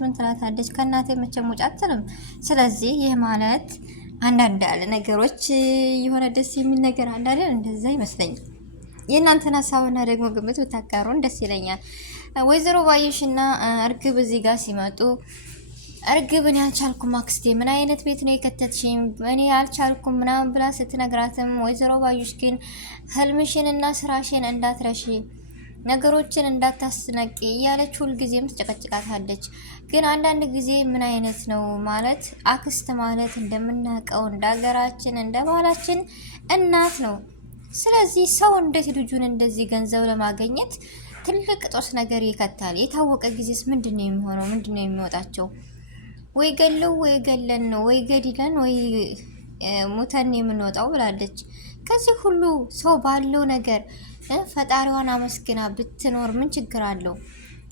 ምን ትላታለች? ከእናቴ መቼም ውጭ አትልም። ስለዚህ ይህ ማለት አንዳንድ ያለ ነገሮች የሆነ ደስ የሚል ነገር አንዳለ እንደዛ ይመስለኛል። የእናንተን ሀሳብና ደግሞ ግምት ብታጋሩን ደስ ይለኛል። ወይዘሮ ባዩሽና እርግብ እዚህ ጋር ሲመጡ እርግብን ያልቻልኩም አክስቴ ምን አይነት ቤት ነው የከተትሽኝ? እኔ ያልቻልኩም ምናምን ብላ ስትነግራትም ወይዘሮ ባዩሽ ግን ህልምሽንና ስራሽን እንዳትረሺ ነገሮችን እንዳታስነቂ እያለች ሁልጊዜም ትጨቀጭቃታለች። ግን አንዳንድ ጊዜ ምን አይነት ነው ማለት አክስት ማለት እንደምናውቀው እንደ ሀገራችን እንደ ባህላችን እናት ነው። ስለዚህ ሰው እንዴት ልጁን እንደዚህ ገንዘብ ለማግኘት ትልቅ ጦስ ነገር ይከታል? የታወቀ ጊዜስ ምንድነው የሚሆነው? ምንድነው የሚወጣቸው? ወይ ገለው ወይ ገለን ነው ወይ ገድለን ወይ ሙተን የምንወጣው ብላለች። ከዚህ ሁሉ ሰው ባለው ነገር ፈጣሪዋን አመስግና ብትኖር ምን ችግር አለው?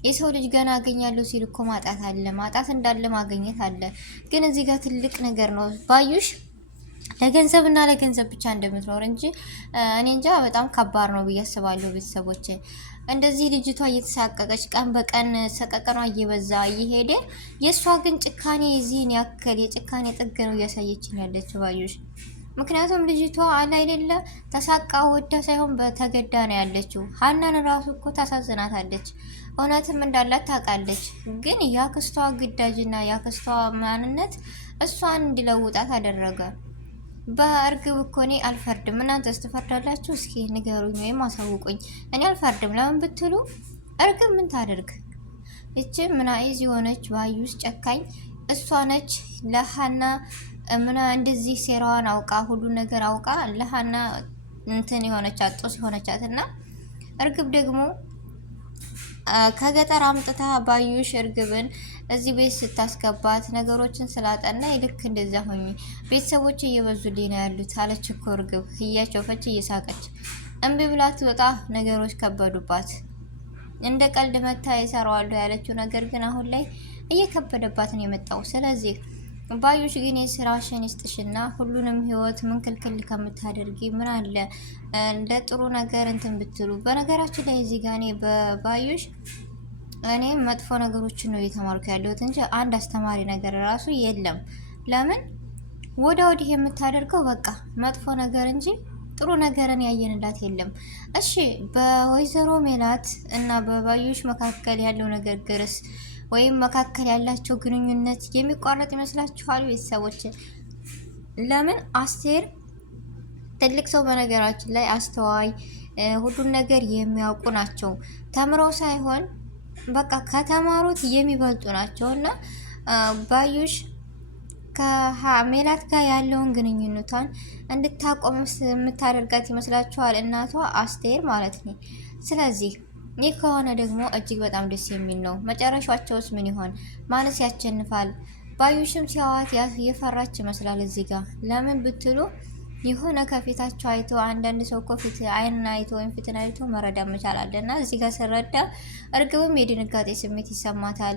የሰው ልጅ ገና አገኛለሁ ሲል እኮ ማጣት አለ፣ ማጣት እንዳለ ማግኘት አለ። ግን እዚህ ጋር ትልቅ ነገር ነው ባዩሽ ለገንዘብና ለገንዘብ ብቻ እንደምትኖር እንጂ እኔ እንጃ በጣም ከባድ ነው ብዬ አስባለሁ። ቤተሰቦች እንደዚህ ልጅቷ እየተሳቀቀች ቀን በቀን ሰቀቀኗ እየበዛ እየሄደ የእሷ ግን ጭካኔ የዚህን ያክል የጭካኔ ጥግ ነው እያሳየችን ያለችው ባዩሽ። ምክንያቱም ልጅቷ አለ አይደለ ተሳቃ ወዳ ሳይሆን በተገዳ ነው ያለችው። ሀናን ራሱ እኮ ታሳዝናታለች። እውነትም እንዳላት ታውቃለች። ግን ያክስቷ ግዳጅና ያክስቷ ማንነት እሷን እንዲለውጣት አደረገ። በእርግብ እኮ እኔ አልፈርድም። እናንተስ ትፈርዳላችሁ? እስኪ ንገሩኝ ወይም አሳውቁኝ። እኔ አልፈርድም። ለምን ብትሉ እርግብ ምን ታደርግ? እቺ ምናይዝ የሆነች ባዩሽ ጨካኝ እሷ ነች። ለሀና ምና እንደዚህ ሴራዋን አውቃ ሁሉ ነገር አውቃ ለሀና እንትን የሆነቻት ጦስ የሆነቻትና እርግብ ደግሞ ከገጠር አምጥታ ባዩሽ እርግብን እዚህ ቤት ስታስገባት ነገሮችን ስላጠና ልክ እንደዛ ሆኚ ቤተሰቦች እየበዙልኝ ነው ያሉት አለች እኮ እርግብ እያቸውፈች እየሳቀች። እምቢ ብላ ትወጣ ነገሮች ከበዱባት። እንደ ቀልድ መታ ይሰራዋሉ ያለችው ነገር ግን አሁን ላይ እየከበደባት ነው የመጣው። ስለዚህ ባዩሽ ግን የስራሽን ይስጥሽና ሁሉንም ህይወት ምን ክልክል ከምታደርጊ ምን አለ እንደ ጥሩ ነገር እንትን ብትሉ። በነገራችን ላይ እዚህ ጋር እኔ በባዩሽ እኔ መጥፎ ነገሮችን ነው እየተማርኩ ያለሁት እንጂ አንድ አስተማሪ ነገር ራሱ የለም። ለምን ወደ ወዲህ የምታደርገው በቃ መጥፎ ነገር እንጂ ጥሩ ነገርን ያየንላት የለም። እሺ በወይዘሮ ሜላት እና በባዩሽ መካከል ያለው ነገር ግርስ ወይም መካከል ያላቸው ግንኙነት የሚቋረጥ ይመስላችኋል? ቤተሰቦች ለምን አስቴር ትልቅ ሰው በነገራችን ላይ አስተዋይ ሁሉን ነገር የሚያውቁ ናቸው። ተምረው ሳይሆን በቃ ከተማሩት የሚበልጡ ናቸው። እና ባዩሽ ከሜላት ጋር ያለውን ግንኙነቷን እንድታቆም የምታደርጋት ይመስላችኋል? እናቷ አስቴር ማለት ነው። ስለዚህ ይህ ከሆነ ደግሞ እጅግ በጣም ደስ የሚል ነው። መጨረሻቸውስ ምን ይሆን? ማንስ ያቸንፋል? ባዩሽም ሲያዋት የፈራች ይመስላል እዚህ ጋር። ለምን ብትሉ የሆነ ከፊታቸው አይቶ አንዳንድ ሰው እኮ ፊት አይንን አይቶ ወይም ፊትን አይቶ መረዳ መቻል አለና እዚህ ጋር ስረዳ እርግብም የድንጋጤ ስሜት ይሰማታል።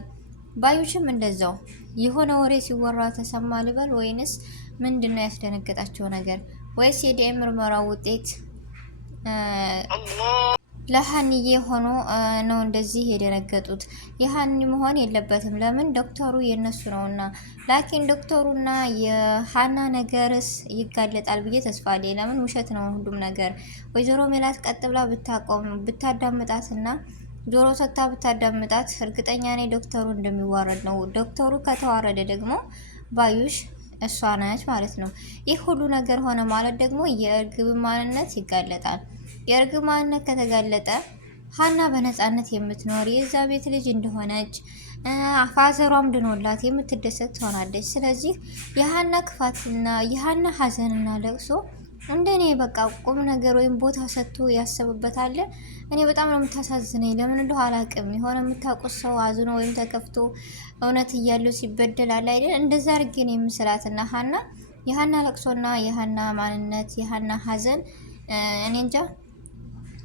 ባዩሽም እንደዛው የሆነ ወሬ ሲወራ ተሰማ ልበል ወይንስ ምንድነው ያስደነገጣቸው ነገር? ወይስ የዲኤንኤ ምርመራ ውጤት ለሀንዬ ሆኖ ነው እንደዚህ የደነገጡት? የሀኒ መሆን የለበትም። ለምን ዶክተሩ የነሱ ነውና። ላኪን ዶክተሩና የሀና ነገርስ ይጋለጣል ብዬ ተስፋ አለኝ። ለምን ውሸት ነው ሁሉም ነገር። ወይዘሮ ሜላት ቀጥ ብላ ብታቆም ብታዳምጣትና ጆሮ ሰታ ብታዳምጣት እርግጠኛ ነኝ ዶክተሩ እንደሚዋረድ ነው። ዶክተሩ ከተዋረደ ደግሞ ባዩሽ እሷ ነች ማለት ነው። ይህ ሁሉ ነገር ሆነ ማለት ደግሞ የእርግብ ማንነት ይጋለጣል። የእርግብ ማንነት ከተጋለጠ ሀና በነፃነት የምትኖር የዛ ቤት ልጅ እንደሆነች ፋዘሯም ድኖላት የምትደሰት ትሆናለች። ስለዚህ የሀና ክፋትና የሀና ሀዘንና ለቅሶ እንደኔ በቃ ቁም ነገር ወይም ቦታ ሰጥቶ ያሰብበታል። እኔ በጣም ነው የምታሳዝነኝ። ለምን እንደው አላውቅም። የሆነ የምታውቁት ሰው አዝኖ ወይም ተከፍቶ እውነት እያለው ሲበደል አለ አይደል? እንደዛ አድርጌ ነው የምስላትና ሀና የሀና ለቅሶና የሀና ማንነት የሀና ሀዘን እኔ እንጃ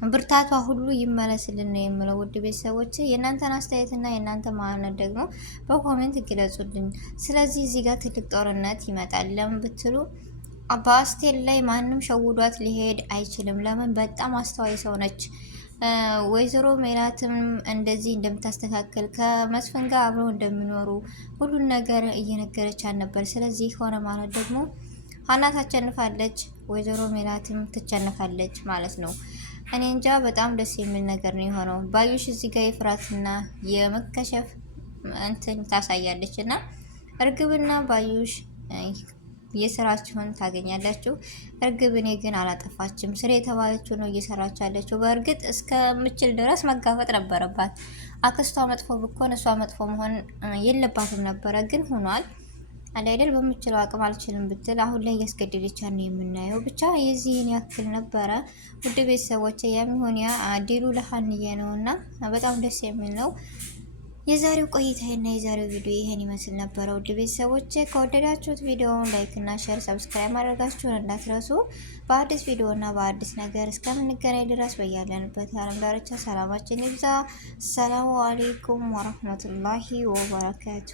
ብርታቷ ሁሉ ይመለስልን ነው የምለው። ውድ ቤተሰቦች የእናንተን አስተያየትና የእናንተ ማንነት ደግሞ በኮሜንት ግለጹልን። ስለዚህ እዚህ ጋር ትልቅ ጦርነት ይመጣል። ለምን ብትሉ በአስቴር ላይ ማንም ሸውዷት ሊሄድ አይችልም። ለምን በጣም አስተዋይ ሰው ነች። ወይዘሮ ሜላትም እንደዚህ እንደምታስተካከል ከመስፍን ጋር አብረው እንደሚኖሩ ሁሉን ነገር እየነገረቻት ነበር። ስለዚህ ሆነ ማለት ደግሞ ሀና ታሸንፋለች፣ ወይዘሮ ሜላትም ትሸነፋለች ማለት ነው። እኔ እንጃ በጣም ደስ የሚል ነገር ነው የሆነው። ባዩሽ እዚህ ጋር የፍራትና የመከሸፍ እንትን ታሳያለች እና እርግብና ባዩሽ የስራችሁን ታገኛላችሁ። እርግብ እኔ ግን አላጠፋችም፣ ስለ የተባለችው ነው እየሰራች ያለችው። በእርግጥ እስከምችል ድረስ መጋፈጥ ነበረባት። አክስቷ መጥፎ ብኮን እሷ መጥፎ መሆን የለባትም ነበረ፣ ግን ሆኗል። አንድ አይደል በምችለው አቅም አልችልም ብትል አሁን ላይ እያስገደደች ነው የምናየው። ብቻ የዚህን ያክል ነበረ። ውድ ቤተሰቦች የሚሆን ያ ዲሉ ለሀንዬ ነው እና በጣም ደስ የሚል ነው። የዛሬው ቆይታና የዛሬው ቪዲዮ ይሄን ይመስል ነበረ። ውድ ቤተሰቦች ከወደዳችሁት ቪዲዮውን ላይክ እና ሼር፣ ሰብስክራይብ ማድረጋችሁን እንዳትረሱ። በአዲስ ቪዲዮ እና በአዲስ ነገር እስከምንገናኝ ድረስ በያለንበት የዓለም ዳርቻ ሰላማችን ይብዛ። ሰላሙ አሌይኩም ወረህመቱላሂ ወበረካቱ።